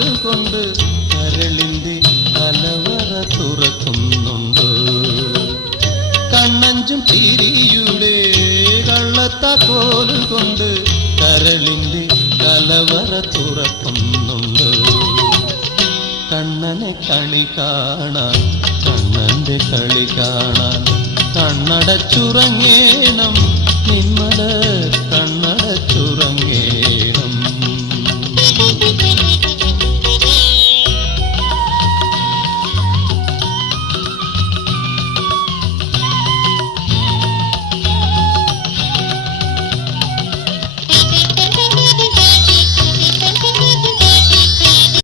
കോലുകൊണ്ട് കരളിന്റെ കലവറ തുറക്കുന്നുണ്ട്. കണ്ണഞ്ചും തിരിയുടെ കള്ളത്താക്കോലുകൊണ്ട് കരളിന്റെ കലവറ തുറക്കുന്നുണ്ട്. കണ്ണനെ കളി കാണാൻ, കണ്ണന്റെ കളി കാണാൻ കണ്ണടച്ചുറങ്ങേണം നിന്മല